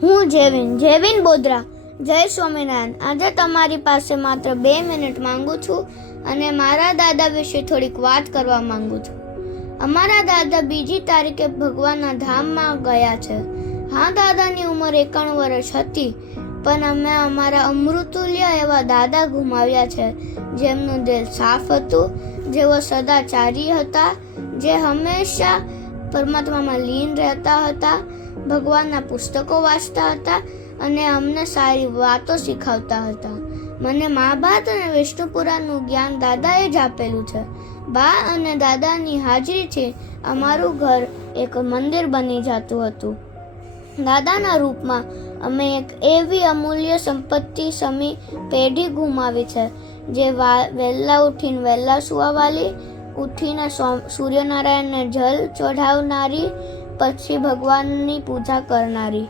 હું જેવિન બોદ્રા. જય સ્વામિનારાયણ. આજે તમારી પાસે માત્ર 2 મિનિટ માંગુ છું અને મારા દાદા વિશે થોડીક વાત કરવા માંગુ છું. અમારા દાદા 2 તારીખે ભગવાનના ધામમાં ગયા છે. હા, દાદાની ઉંમર 91 વર્ષ હતી, પણ અમે અમારા અમૃતુલ્ય એવા દાદા ગુમાવ્યા છે, જેમનું દિલ સાફ હતું, જેઓ સદાચારી હતા, જે હંમેશા પરમાત્મામાં લીન રહેતા હતા, ભગવાનના પુસ્તકો વાંચતા હતા અને અમને સારી વાતો શીખવતા હતા. મને મહાભારત અને વિષ્ણુ પુરાણનું જ્ઞાન દાદાએ જ આપેલું છે. બા અને દાદાની હાજરીથી અમારું ઘર એક મંદિર બની જતું હતું. દાદાના રૂપમાં અમે એક એવી અમૂલ્ય સંપત્તિ સમી પેઢી ગુમાવી છે, જે વહેલા ઉઠીને વહેલા સુવાવાળી, ઉઠીને સૂર્યનારાયણને જલ ચઢાવનારી, પછી ભગવાનની પૂજા કરનારી.